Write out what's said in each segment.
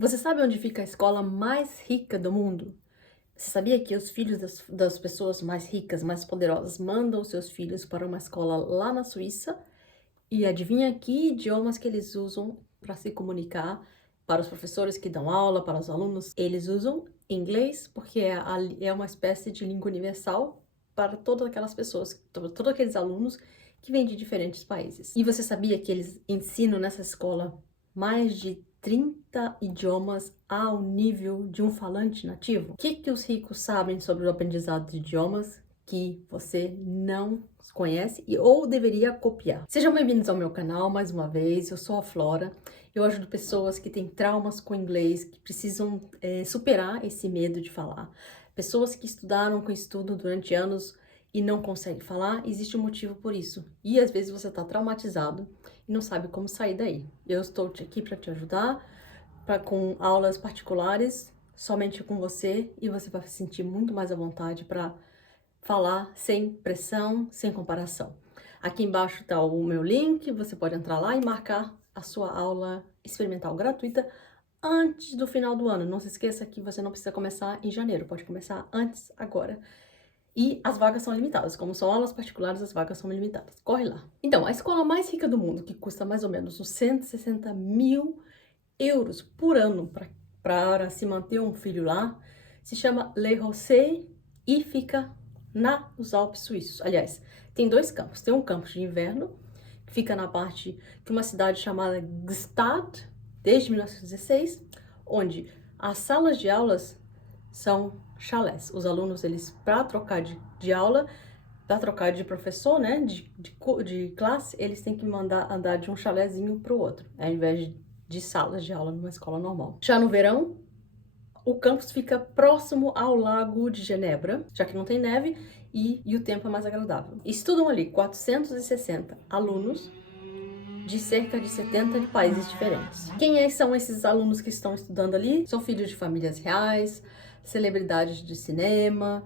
Você sabe onde fica a escola mais rica do mundo? Você sabia que os filhos das pessoas mais ricas, mais poderosas, mandam seus filhos para uma escola lá na Suíça? E adivinha que idiomas que eles usam para se comunicar para os professores que dão aula, para os alunos? Eles usam inglês, porque é uma espécie de língua universal para todas aquelas pessoas, todos aqueles alunos que vêm de diferentes países. E você sabia que eles ensinam nessa escola mais de 30 idiomas ao nível de um falante nativo? O que os ricos sabem sobre o aprendizado de idiomas que você não conhece ou deveria copiar? Sejam bem-vindos ao meu canal mais uma vez. Eu sou a Flora. Eu ajudo pessoas que têm traumas com inglês, que precisam superar esse medo de falar. Pessoas que estudaram com estudo durante anos e não conseguem falar, existe um motivo por isso. E às vezes você está traumatizado e não sabe como sair daí. Eu estou aqui para te ajudar, com aulas particulares, somente com você, e você vai se sentir muito mais à vontade para falar sem pressão, sem comparação. Aqui embaixo está o meu link, você pode entrar lá e marcar a sua aula experimental gratuita antes do final do ano. Não se esqueça que você não precisa começar em janeiro, pode começar antes, agora. E as vagas são limitadas, como são aulas particulares, as vagas são limitadas. Corre lá. Então, a escola mais rica do mundo, que custa mais ou menos uns 160 mil euros por ano para se manter um filho lá, se chama Le Rosey e fica nos Alpes suíços. Aliás, tem dois campos. Tem um campus de inverno, que fica na parte de uma cidade chamada Gstaad, desde 1916, onde as salas de aulas são chalés. Os alunos, eles, para trocar de aula, para trocar de professor, né, de classe, eles têm que andar de um chalézinho para o outro, ao invés de salas de aula numa escola normal. Já no verão, o campus fica próximo ao Lago de Genebra, já que não tem neve e o tempo é mais agradável. Estudam ali 460 alunos de cerca de 70 países diferentes. São esses alunos que estão estudando ali? São filhos de famílias reais, celebridades de cinema,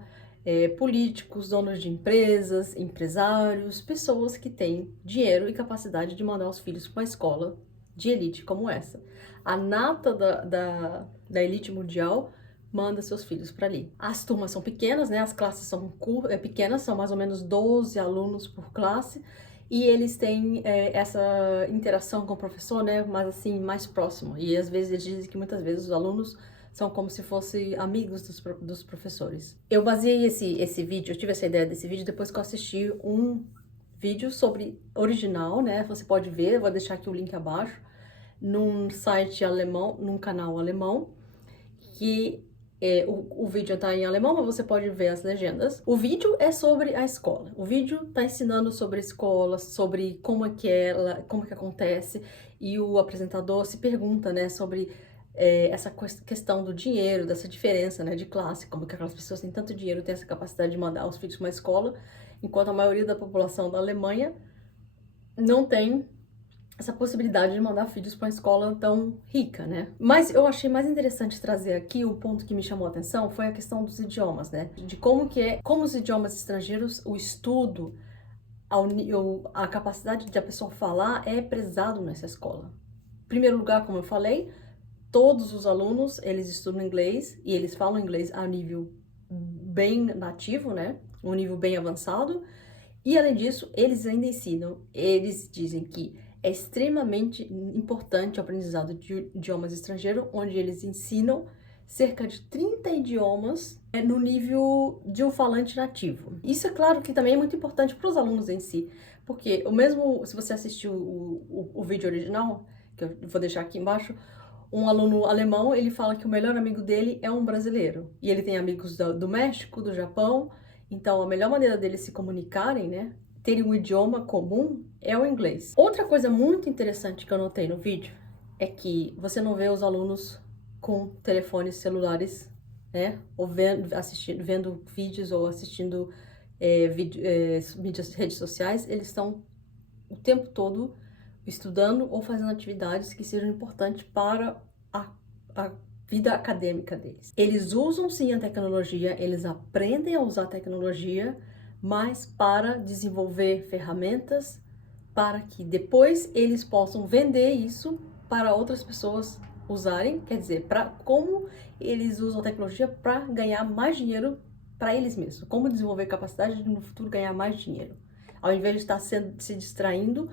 políticos, donos de empresas, empresários, pessoas que têm dinheiro e capacidade de mandar os filhos para uma escola de elite como essa. A nata da elite mundial manda seus filhos para ali. As turmas são pequenas, né? As classes são pequenas, são mais ou menos 12 alunos por classe, e eles têm essa interação com o professor, né? Mas assim, mais próximo. E às vezes eles dizem que muitas vezes os alunos são como se fossem amigos dos professores. Eu baseei esse vídeo, eu tive essa ideia desse vídeo depois que eu assisti um vídeo sobre original, né? Você pode ver, eu vou deixar aqui o link abaixo, num site alemão, num canal alemão, que o vídeo tá em alemão, mas você pode ver as legendas. O vídeo é sobre a escola. O vídeo tá ensinando sobre a escola, sobre como é que ela, como que acontece, e o apresentador se pergunta, né, sobre essa questão do dinheiro, dessa diferença, né, de classe, como que aquelas pessoas têm tanto dinheiro, têm essa capacidade de mandar os filhos para uma escola, enquanto a maioria da população da Alemanha não tem essa possibilidade de mandar filhos para uma escola tão rica, né? Mas eu achei mais interessante trazer aqui o ponto que me chamou a atenção foi a questão dos idiomas, né? De como os idiomas estrangeiros, o estudo, a capacidade de a pessoa falar é prezado nessa escola. Em primeiro lugar, como eu falei, todos os alunos, eles estudam inglês e eles falam inglês a nível bem nativo, né? Um nível bem avançado. E além disso, eles ainda ensinam, eles dizem que é extremamente importante o aprendizado de idiomas estrangeiros, onde eles ensinam cerca de 30 idiomas no nível de um falante nativo. Isso é claro que também é muito importante para os alunos em si, porque o mesmo, se você assistiu o vídeo original, que eu vou deixar aqui embaixo, um aluno alemão, ele fala que o melhor amigo dele é um brasileiro, e ele tem amigos do México, do Japão. Então, a melhor maneira deles se comunicarem, né, terem um idioma comum, é o inglês. Outra coisa muito interessante que eu notei no vídeo é que você não vê os alunos com telefones celulares, né, ou vendo vídeos ou assistindo redes sociais. Eles estão o tempo todo estudando ou fazendo atividades que sejam importantes para a vida acadêmica deles. Eles usam sim a tecnologia, eles aprendem a usar a tecnologia, mas para desenvolver ferramentas para que depois eles possam vender isso para outras pessoas usarem, quer dizer, para como eles usam a tecnologia para ganhar mais dinheiro para eles mesmos, como desenvolver capacidade de no futuro ganhar mais dinheiro, ao invés de estar se distraindo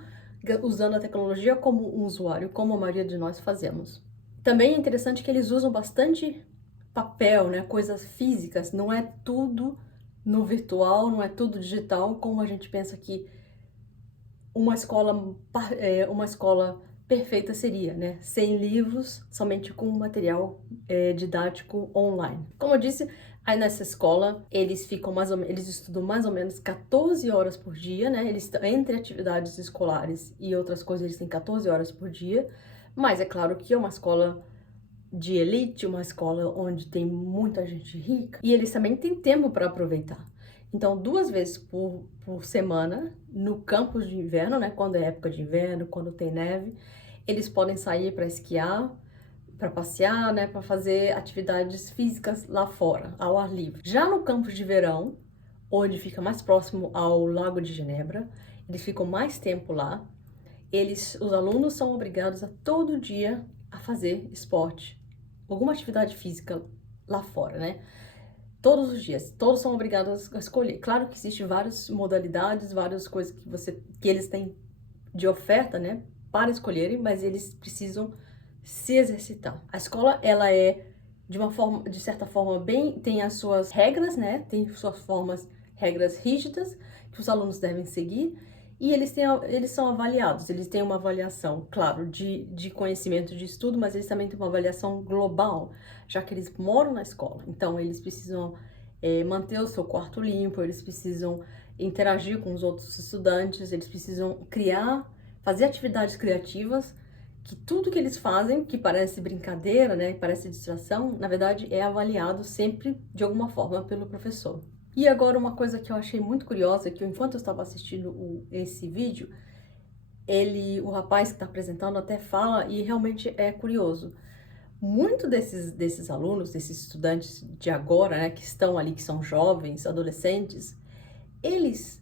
usando a tecnologia como um usuário, como a maioria de nós fazemos. Também é interessante que eles usam bastante papel, né, coisas físicas, não é tudo no virtual, não é tudo digital, como a gente pensa que uma escola perfeita seria, né? Sem livros, somente com material didático online. Como eu disse, aí nessa escola eles eles estudam mais ou menos 14 horas por dia, né? Entre atividades escolares e outras coisas eles têm 14 horas por dia, mas é claro que é uma escola de elite, uma escola onde tem muita gente rica, e eles também têm tempo para aproveitar. Então, 2 vezes por semana, no campus de inverno, né, quando é época de inverno, quando tem neve, eles podem sair para esquiar, para passear, né, para fazer atividades físicas lá fora, ao ar livre. Já no campus de verão, onde fica mais próximo ao Lago de Genebra, eles ficam mais tempo lá. Os alunos são obrigados a todo dia a fazer esporte, alguma atividade física lá fora, né? Todos os dias, todos são obrigados a escolher. Claro que existem várias modalidades, várias coisas que eles têm de oferta, né, para escolherem, mas eles precisam se exercitar. A escola, ela é de certa forma tem as suas regras, né? Tem suas regras rígidas que os alunos devem seguir. E eles são avaliados, eles têm uma avaliação, claro, de conhecimento, de estudo, mas eles também têm uma avaliação global, já que eles moram na escola. Então, eles precisam manter o seu quarto limpo, eles precisam interagir com os outros estudantes, eles precisam fazer atividades criativas, que tudo que eles fazem, que parece brincadeira, né, que parece distração, na verdade é avaliado sempre de alguma forma pelo professor. E agora uma coisa que eu achei muito curiosa, que enquanto eu estava assistindo esse vídeo, o rapaz que está apresentando até fala, e realmente é curioso. Muito desses alunos, desses estudantes de agora, né, que estão ali, que são jovens, adolescentes, eles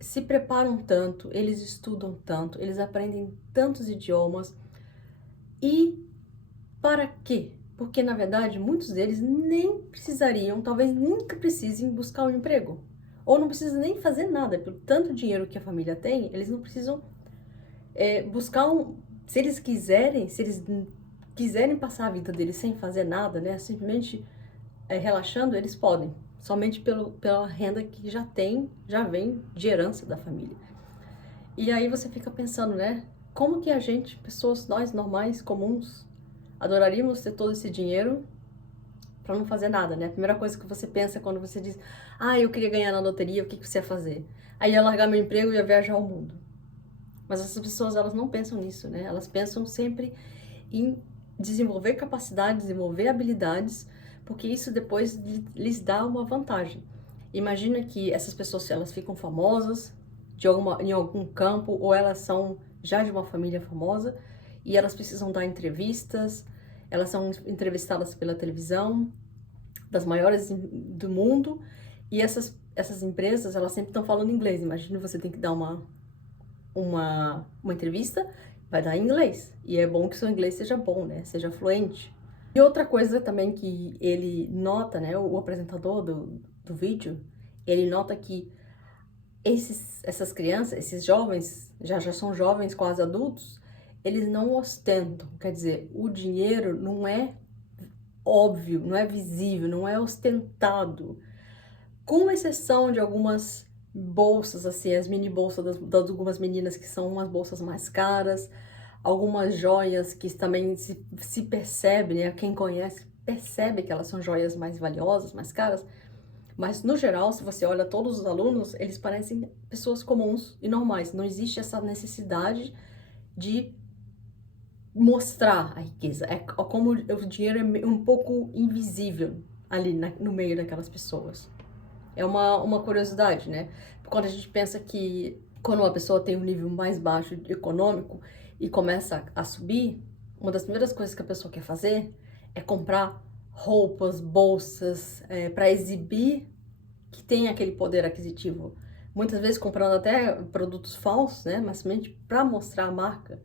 se preparam tanto, eles estudam tanto, eles aprendem tantos idiomas. E para quê? Porque, na verdade, muitos deles nem precisariam, talvez nunca precisem buscar um emprego. Ou não precisam nem fazer nada. Pelo tanto dinheiro que a família tem, eles não precisam buscar Se eles quiserem passar a vida deles sem fazer nada, né? Simplesmente relaxando, eles podem. Somente pela renda que já vem de herança da família. E aí você fica pensando, né? Como que a gente, nós normais, comuns, adoraríamos ter todo esse dinheiro para não fazer nada, né? A primeira coisa que você pensa quando você diz, eu queria ganhar na loteria, o que você ia fazer? Aí ia largar meu emprego e ia viajar ao mundo. Mas essas pessoas, elas não pensam nisso, né? Elas pensam sempre em desenvolver capacidades, desenvolver habilidades, porque isso depois lhes dá uma vantagem. Imagina que essas pessoas, elas ficam famosas em algum campo, ou elas são já de uma família famosa, e elas precisam dar entrevistas, elas são entrevistadas pela televisão, das maiores do mundo, e essas empresas, elas sempre estão falando inglês. Imagina você tem que dar uma entrevista, vai dar em inglês. E é bom que seu inglês seja bom, né? Seja fluente. E outra coisa também que ele nota, né? O apresentador do vídeo, ele nota que essas crianças, esses jovens, já são jovens quase adultos, eles não ostentam. Quer dizer, o dinheiro não é óbvio, não é visível, não é ostentado. Com exceção de algumas bolsas, assim, as mini bolsas das algumas meninas que são umas bolsas mais caras, algumas joias que também se percebe, né? Quem conhece percebe que elas são joias mais valiosas, mais caras. Mas, no geral, se você olha todos os alunos, eles parecem pessoas comuns e normais. Não existe essa necessidade de mostrar a riqueza. É como o dinheiro é um pouco invisível ali no meio daquelas pessoas. É uma curiosidade, né? Quando a gente pensa que quando uma pessoa tem um nível mais baixo econômico e começa a subir, uma das primeiras coisas que a pessoa quer fazer é comprar roupas, bolsas, para exibir que tem aquele poder aquisitivo. Muitas vezes comprando até produtos falsos, né? Mas somente para mostrar a marca.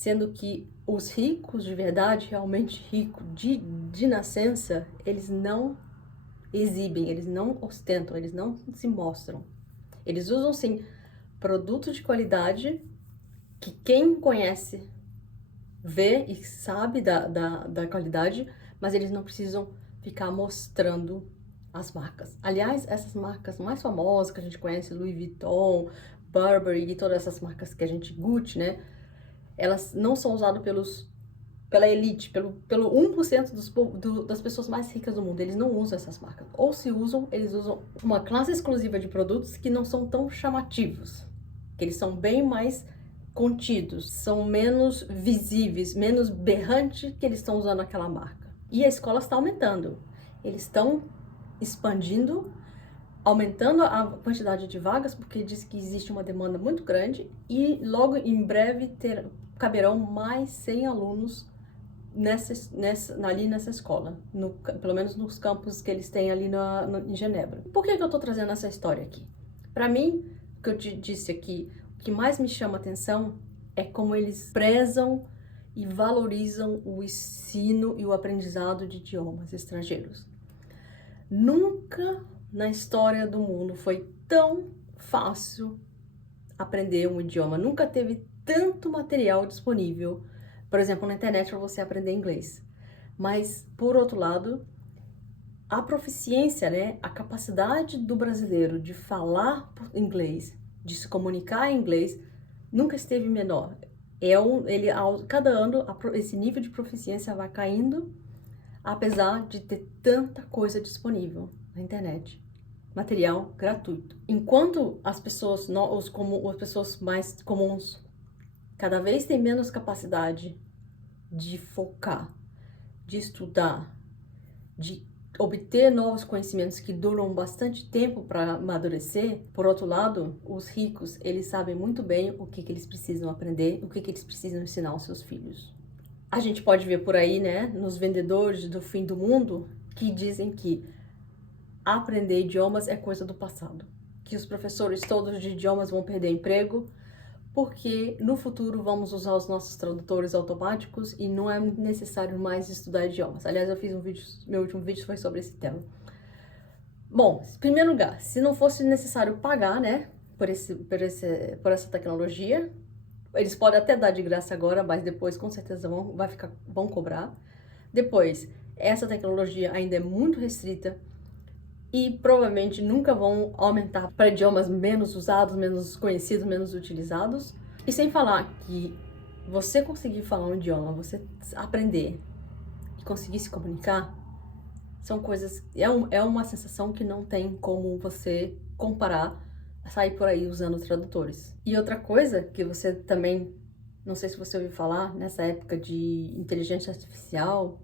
sendo que os ricos de verdade, realmente ricos de nascença, eles não exibem, eles não ostentam, eles não se mostram. Eles usam, sim, produtos de qualidade que quem conhece vê e sabe da qualidade, mas eles não precisam ficar mostrando as marcas. Aliás, essas marcas mais famosas que a gente conhece, Louis Vuitton, Burberry e todas essas marcas que a gente, Gucci, né? Elas não são usadas pela elite, pelo 1% das pessoas mais ricas do mundo. Eles não usam essas marcas. Ou se usam, eles usam uma classe exclusiva de produtos que não são tão chamativos. Que eles são bem mais contidos, são menos visíveis, menos berrantes que eles estão usando aquela marca. E a escola está aumentando. Eles estão expandindo, aumentando a quantidade de vagas, porque diz que existe uma demanda muito grande e logo em breve caberão mais 100 alunos ali nessa escola, pelo menos nos campos que eles têm ali em Genebra. Por que eu estou trazendo essa história aqui? Para mim, o que eu te disse aqui, o que mais me chama a atenção é como eles prezam e valorizam o ensino e o aprendizado de idiomas estrangeiros. Nunca na história do mundo foi tão fácil aprender um idioma, nunca teve tanto material disponível, por exemplo, na internet para você aprender inglês. Mas, por outro lado, a proficiência, né, a capacidade do brasileiro de falar inglês, de se comunicar em inglês, nunca esteve menor. Cada ano, esse nível de proficiência vai caindo, apesar de ter tanta coisa disponível na internet. Material gratuito. Enquanto as pessoas mais comuns cada vez têm menos capacidade de focar, de estudar, de obter novos conhecimentos que duram bastante tempo para amadurecer. Por outro lado, os ricos, eles sabem muito bem o que eles precisam aprender, o que eles precisam ensinar aos seus filhos. A gente pode ver por aí, né, nos vendedores do fim do mundo, que dizem que aprender idiomas é coisa do passado, que os professores todos de idiomas vão perder emprego, porque no futuro vamos usar os nossos tradutores automáticos e não é necessário mais estudar idiomas. Aliás, eu fiz meu último vídeo foi sobre esse tema. Bom, em primeiro lugar, se não fosse necessário pagar, né, por essa tecnologia, eles podem até dar de graça agora, mas depois com certeza vão cobrar. Depois, essa tecnologia ainda é muito restrita e provavelmente nunca vão aumentar para idiomas menos usados, menos conhecidos, menos utilizados. E sem falar que você conseguir falar um idioma, você aprender e conseguir se comunicar, são coisas... É uma sensação que não tem como você comparar a sair por aí usando tradutores. E outra coisa que você também, não sei se você ouviu falar, nessa época de inteligência artificial,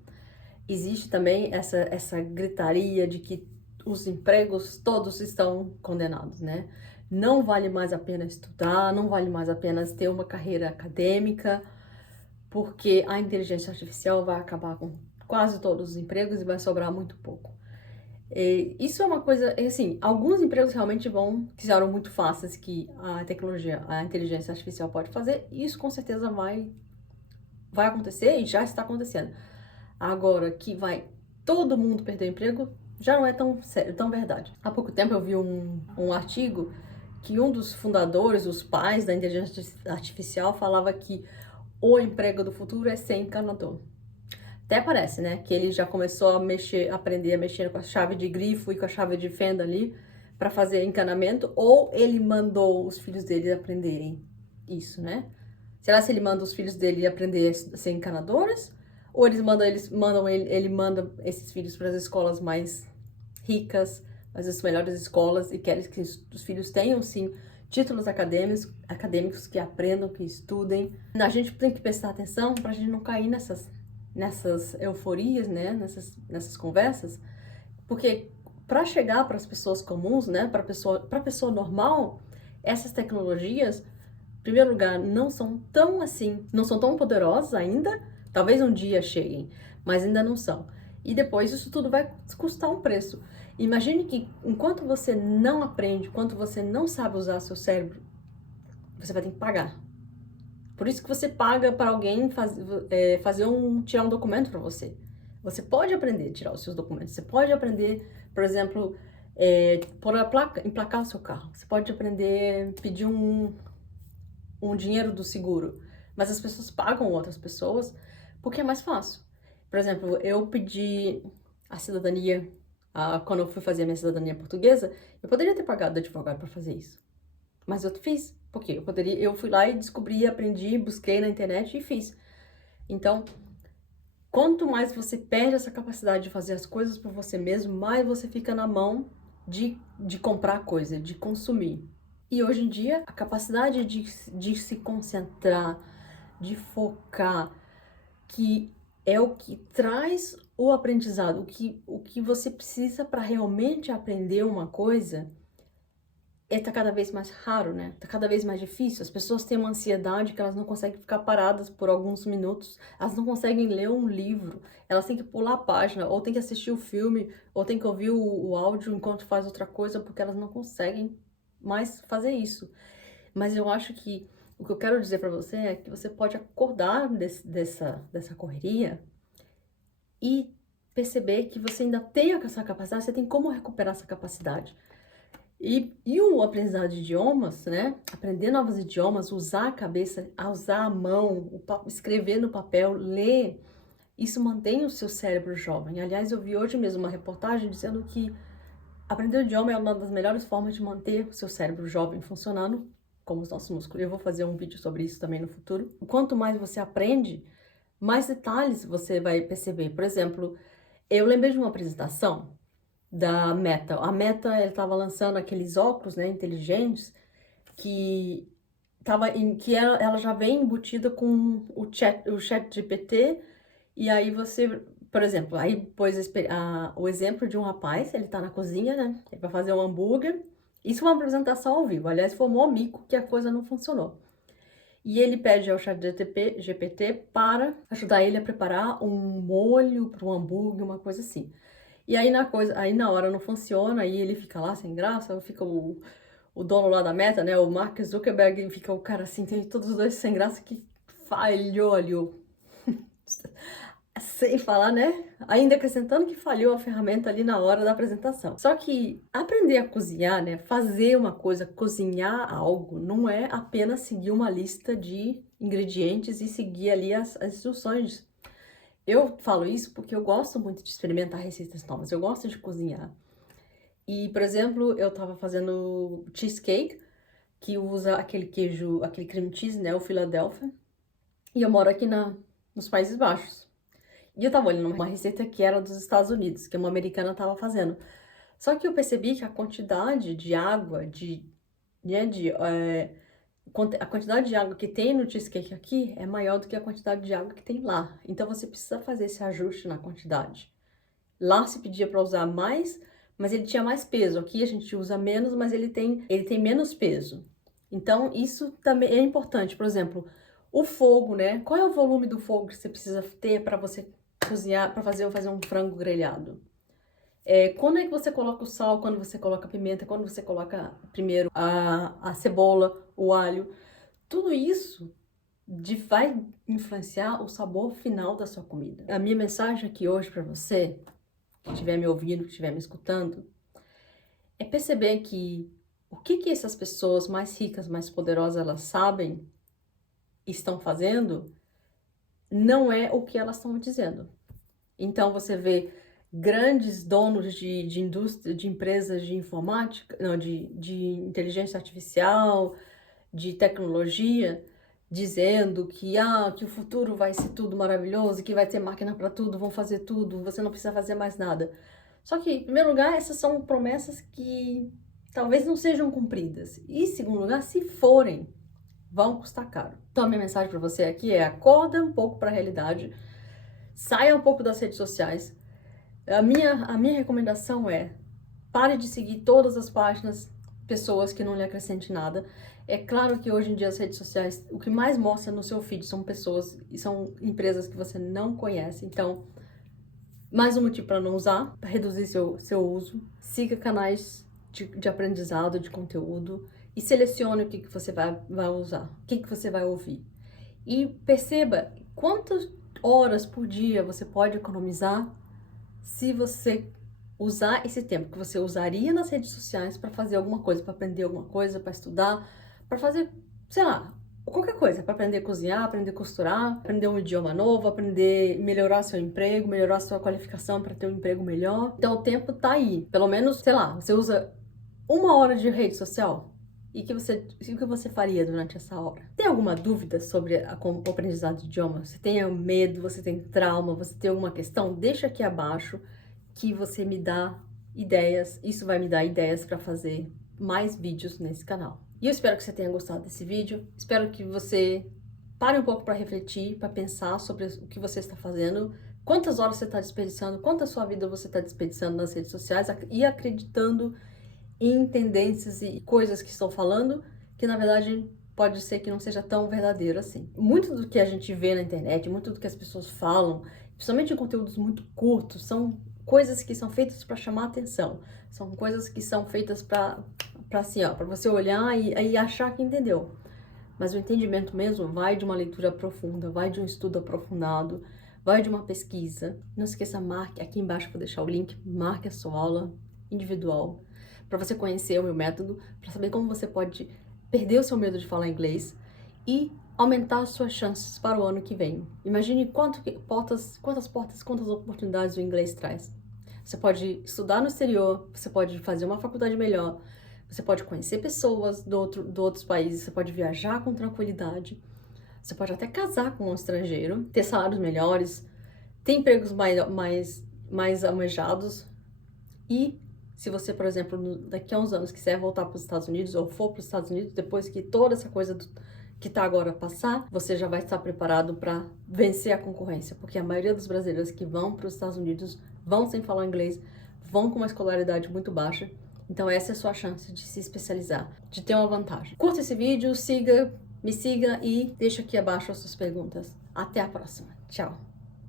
existe também essa gritaria de que os empregos todos estão condenados, né? Não vale mais a pena estudar, não vale mais a pena ter uma carreira acadêmica, porque a inteligência artificial vai acabar com quase todos os empregos e vai sobrar muito pouco. Isso é uma coisa, assim, alguns empregos realmente ficaram muito fáceis que a inteligência artificial pode fazer, e isso com certeza vai acontecer e já está acontecendo. Agora, que vai todo mundo perder o emprego, já não é tão sério, tão verdade. Há pouco tempo eu vi um artigo que um dos fundadores, os pais da inteligência artificial, falava que o emprego do futuro é ser encanador. Até parece, né, que ele já começou a aprender a mexer com a chave de grifo e com a chave de fenda ali para fazer encanamento, ou ele mandou os filhos dele aprenderem isso, né? Será se ele manda os filhos dele aprender a ser encanadores? Ou ele manda esses filhos para as escolas mais ricas, as melhores escolas, e quer que os filhos tenham, sim, títulos acadêmicos que aprendam, que estudem. A gente tem que prestar atenção para a gente não cair nessas euforias, né, nessas conversas, porque para chegar para as pessoas comuns, né, para a pessoa normal, essas tecnologias, em primeiro lugar, não são tão poderosas ainda. Talvez um dia cheguem, mas ainda não são. E depois isso tudo vai custar um preço. Imagine que enquanto você não aprende, enquanto você não sabe usar seu cérebro, você vai ter que pagar. Por isso que você paga para alguém tirar um documento para você. Você pode aprender a tirar os seus documentos. Você pode aprender, por exemplo, pôr a placa, emplacar o seu carro. Você pode aprender a pedir um dinheiro do seguro. Mas as pessoas pagam outras pessoas porque é mais fácil. Por exemplo, eu pedi a cidadania, quando eu fui fazer a minha cidadania portuguesa, eu poderia ter pagado advogado para fazer isso. Mas eu fiz. Por quê? Eu fui lá e descobri, aprendi, busquei na internet e fiz. Então, quanto mais você perde essa capacidade de fazer as coisas por você mesmo, mais você fica na mão de comprar coisa, de consumir. E hoje em dia, a capacidade de se concentrar, de focar, que é o que traz o aprendizado, o que você precisa para realmente aprender uma coisa, tá cada vez mais raro, né? Tá cada vez mais difícil. As pessoas têm uma ansiedade que elas não conseguem ficar paradas por alguns minutos, elas não conseguem ler um livro, elas têm que pular a página, ou têm que assistir o filme, ou têm que ouvir o áudio enquanto faz outra coisa, porque elas não conseguem mais fazer isso. Mas eu acho que o que eu quero dizer para você é que você pode acordar dessa correria e perceber que você ainda tem essa capacidade, você tem como recuperar essa capacidade. E o aprendizado de idiomas, né? Aprender novos idiomas, usar a cabeça, usar a mão, escrever no papel, ler, isso mantém o seu cérebro jovem. Aliás, eu vi hoje mesmo uma reportagem dizendo que aprender o idioma é uma das melhores formas de manter o seu cérebro jovem funcionando, como os nossos músculos. Eu vou fazer um vídeo sobre isso também no futuro. Quanto mais você aprende, mais detalhes você vai perceber. Por exemplo, eu lembrei de uma apresentação da Meta. A Meta, ela estava lançando aqueles óculos, né, inteligentes, ela já vem embutida com o chat GPT, e aí você, por exemplo, aí pôs o exemplo de um rapaz, ele tá na cozinha, né, ele vai fazer um hambúrguer, isso é uma apresentação ao vivo, aliás, foi um mico que a coisa não funcionou. E ele pede ao chat GPT para ajudar ele a preparar um molho para o hambúrguer, uma coisa assim. E aí na hora não funciona, aí ele fica lá sem graça, fica o dono lá da Meta, né, o Mark Zuckerberg, e fica o cara assim, tem todos os dois sem graça, que falhou ali, sem falar, né, ainda acrescentando que falhou a ferramenta ali na hora da apresentação. Só que aprender a cozinhar, né, fazer uma coisa, cozinhar algo, não é apenas seguir uma lista de ingredientes e seguir ali as instruções. Eu falo isso porque eu gosto muito de experimentar receitas novas, eu gosto de cozinhar. E, por exemplo, eu tava fazendo cheesecake, que usa aquele queijo, aquele cream cheese, né, o Philadelphia. E eu moro aqui nos Países Baixos. E eu tava olhando uma receita que era dos Estados Unidos, que uma americana tava fazendo. Só que eu percebi que a quantidade de água, a quantidade de água que tem no cheesecake aqui é maior do que a quantidade de água que tem lá. Então você precisa fazer esse ajuste na quantidade. Lá se pedia para usar mais, mas ele tinha mais peso. Aqui a gente usa menos, mas ele tem menos peso. Então isso também é importante. Por exemplo, o fogo, né? Qual é o volume do fogo que você precisa ter para você cozinhar, para fazer um frango grelhado? Quando é que você coloca o sal, quando você coloca a pimenta, quando você coloca primeiro a cebola, o alho? Tudo isso vai influenciar o sabor final da sua comida. A minha mensagem aqui hoje para você, que estiver me ouvindo, que estiver me escutando, é perceber que o que essas pessoas mais ricas, mais poderosas, elas sabem e estão fazendo, não é o que elas estão dizendo. Então você vê grandes donos de indústria, de empresas de informática, não, de inteligência artificial, de tecnologia, dizendo que o futuro vai ser tudo maravilhoso, que vai ter máquina para tudo, vão fazer tudo, você não precisa fazer mais nada. Só que, em primeiro lugar, essas são promessas que talvez não sejam cumpridas. E, em segundo lugar, se forem, vão custar caro. Então, a minha mensagem para você aqui é: acorda um pouco para a realidade, saia um pouco das redes sociais. A minha recomendação é: pare de seguir todas as páginas, pessoas que não lhe acrescentem nada. É claro que hoje em dia as redes sociais, o que mais mostra no seu feed são pessoas e são empresas que você não conhece. Então, mais um motivo para não usar, para reduzir seu uso. Siga canais de aprendizado, de conteúdo, e selecione o que você vai usar, o que você vai ouvir. E perceba quantas horas por dia você pode economizar se você usar esse tempo que você usaria nas redes sociais para fazer alguma coisa, para aprender alguma coisa, para estudar, para fazer, sei lá, qualquer coisa, para aprender a cozinhar, aprender a costurar, aprender um idioma novo, aprender, melhorar seu emprego, melhorar sua qualificação para ter um emprego melhor. Então o tempo tá aí. Pelo menos, sei lá, você usa 1 hora de rede social. E o que você faria durante essa hora? Tem alguma dúvida sobre o aprendizado de idioma? Você tem medo, você tem trauma, você tem alguma questão? Deixa aqui abaixo que você me dá ideias. Isso vai me dar ideias para fazer mais vídeos nesse canal. E eu espero que você tenha gostado desse vídeo. Espero que você pare um pouco para refletir, para pensar sobre o que você está fazendo. Quantas horas você está desperdiçando, quanta sua vida você está desperdiçando nas redes sociais e acreditando em tendências e coisas que estão falando, que na verdade pode ser que não seja tão verdadeiro assim. Muito do que a gente vê na internet, muito do que as pessoas falam, principalmente em conteúdos muito curtos, são coisas que são feitas para chamar atenção. São coisas que são feitas para assim, ó, para você olhar e achar que entendeu. Mas o entendimento mesmo vai de uma leitura profunda, vai de um estudo aprofundado, vai de uma pesquisa. Não esqueça, marque aqui embaixo, vou deixar o link, marque a sua aula individual, para você conhecer o meu método, para saber como você pode perder o seu medo de falar inglês e aumentar as suas chances para o ano que vem. Imagine quantas portas, quantas oportunidades o inglês traz. Você pode estudar no exterior, você pode fazer uma faculdade melhor, você pode conhecer pessoas de outros países, você pode viajar com tranquilidade, você pode até casar com um estrangeiro, ter salários melhores, ter empregos mais almejados. E se você, por exemplo, daqui a uns anos quiser voltar para os Estados Unidos ou for para os Estados Unidos, depois que toda essa coisa que está agora passar, você já vai estar preparado para vencer a concorrência, porque a maioria dos brasileiros que vão para os Estados Unidos vão sem falar inglês, vão com uma escolaridade muito baixa. Então essa é a sua chance de se especializar, de ter uma vantagem. Curta esse vídeo, me siga e deixa aqui abaixo as suas perguntas. Até a próxima. Tchau!